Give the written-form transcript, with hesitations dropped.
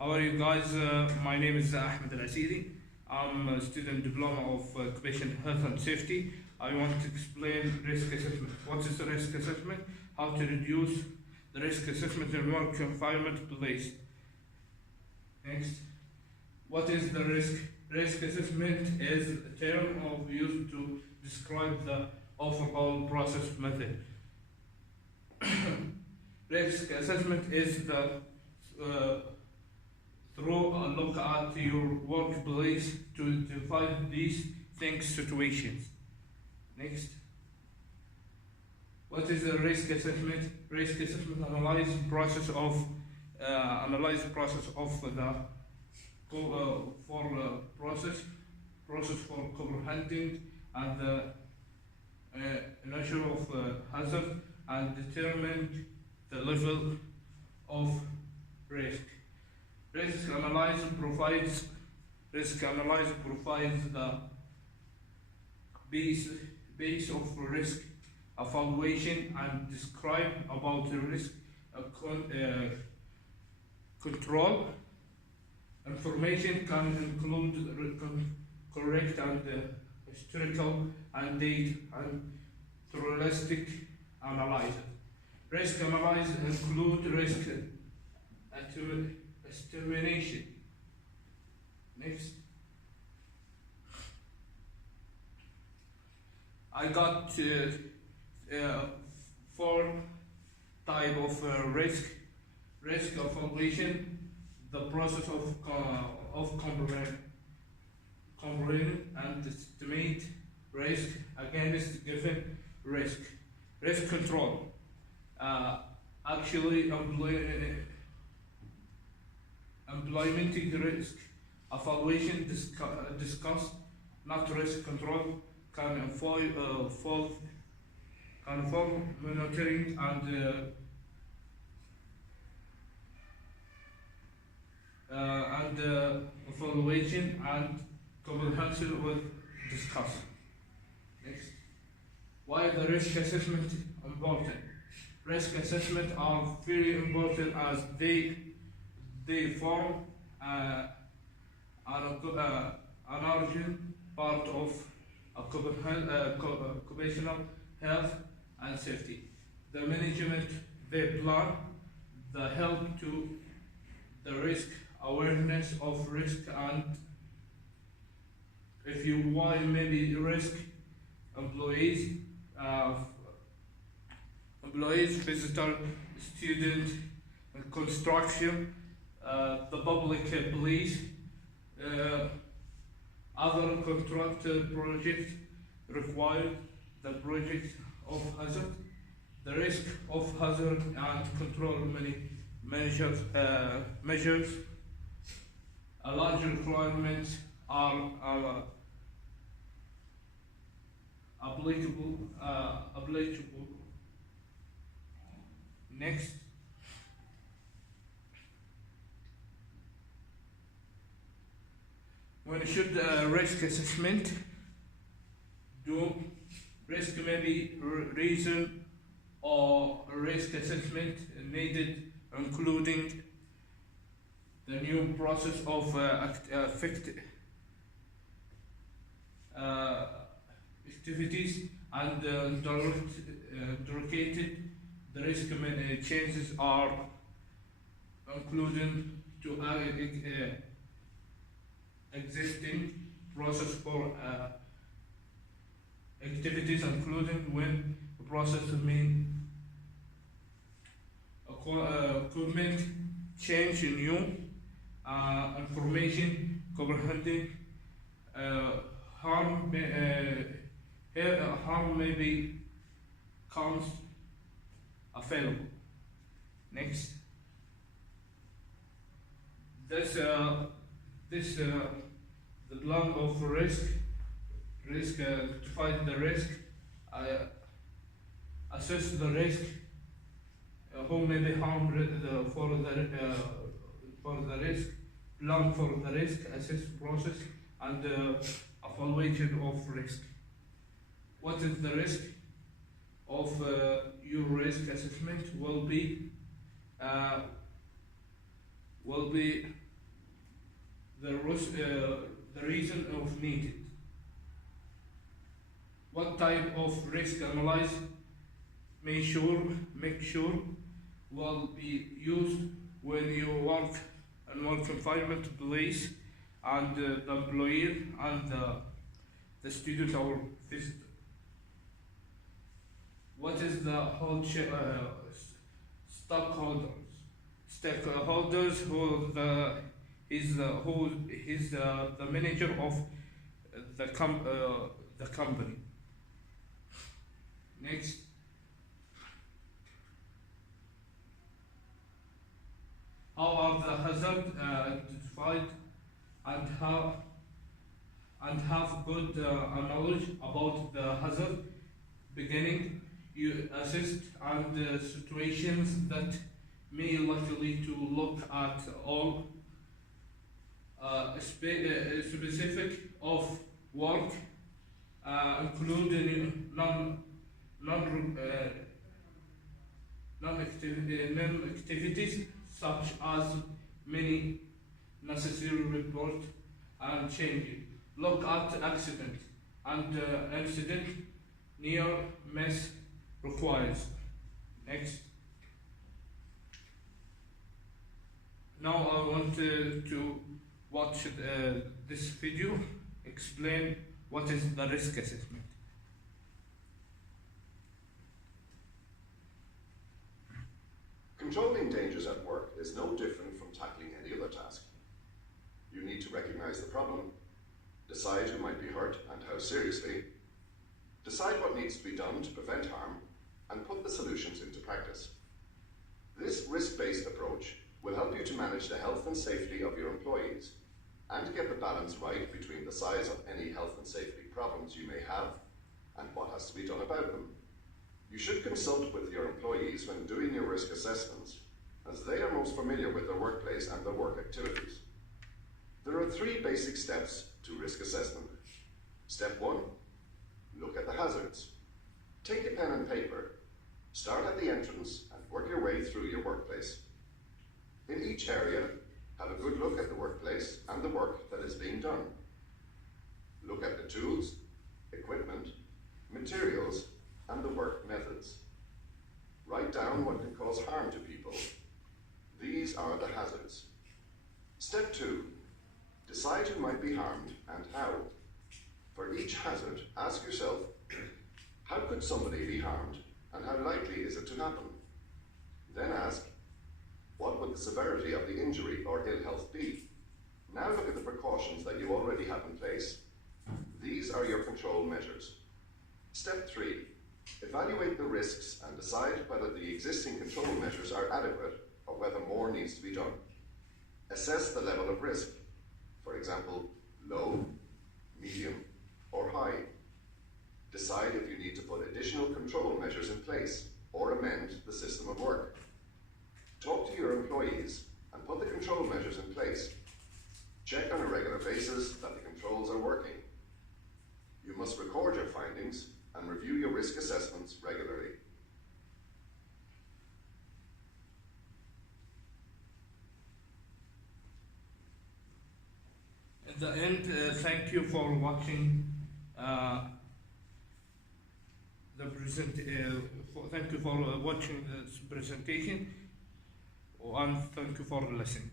How are you guys? My name is Ahmed Alasiri. I'm a student diploma of Occupational Health and Safety. I want to explain risk assessment. What is the risk assessment? How to reduce the risk assessment in work environment place. Next. What is the risk? Risk assessment is a term of use to describe the overall process method. Risk assessment is the through a look at your workplace to define these things situations. Next. What is the risk assessment? Risk assessment analyze process of the process for comprehending and the nature of hazard and determine the level of risk. Risk analysis provides the base of risk evaluation and describe about the risk control. Information can include correct and historical and data and realistic analysis. Risk analysis include risk estimation. Next. I got four type of risk evaluation, the process of comprehending and estimate risk against given risk. Risk control. Actually implementing risk evaluation discuss not risk control can involve monitoring and evaluation and comprehensive with discuss. Next. Why the risk assessment important? Risk assessment are very important as they form an urgent part of occupational health and safety. The management they plan the help to the risk awareness of risk and if you why maybe risk employees visitor student construction the public police other contractor project require the project of hazard the risk of hazard and control measures a large requirements are applicable. Next. When should risk assessment do? Risk may be reason or risk assessment needed, including the new process of activities and directed the risk changes are included to existing process for activities including when the process mean equipment change new information comprehending harm maybe comes available. Next. The plan of risk to find the risk, assess the risk, who may be harmed for the risk, plan for the risk, assess process, and evaluation of risk. What is the risk of your risk assessment will be the reason of needed. What type of risk analysis make sure will be used when you work in work environment, place, and the employer and the student or visitor. What is the stockholders? Stakeholders who is the manager of the company. Next, how are the hazards identified and have good knowledge about the hazard? Beginning, you assist and situations that may likely to look at all specific of work, including non-activities such as many necessary report and changing. Look at accident and incident near miss requires. Next. Now I want to watch this video explain what is the risk assessment. Controlling dangers at work is no different from tackling any other task. You need to recognize the problem, decide who might be hurt and how seriously, decide what needs to be done to prevent harm, and put the solutions into practice. This risk-based approach will help you to manage the health and safety of your employees and to get the balance right between the size of any health and safety problems you may have and what has to be done about them. You should consult with your employees when doing your risk assessments, as they are most familiar with their workplace and their work activities. There are 3 basic steps to risk assessment. Step 1, look at the hazards. Take a pen and paper, start at the entrance and work your way through your workplace. In each area, have a good look at the workplace and the work that is being done. Look at the tools, equipment, materials, and the work methods. Write down what can cause harm to people. These are the hazards. Step 2, decide who might be harmed and how. For each hazard, ask yourself, how could somebody be harmed and how likely is it to happen? Then ask, what would the severity of the injury or ill health be? Now look at the precautions that you already have in place. These are your control measures. Step 3, evaluate the risks and decide whether the existing control measures are adequate or whether more needs to be done. Assess the level of risk. For example, low, medium, or high. Decide if you need to put additional control measures in place or amend the system of work. Talk to your employees and put the control measures in place. Check on a regular basis that the controls are working. You must record your findings and review your risk assessments regularly. At the end, thank you for watching thank you for watching this presentation, and thank you for listening.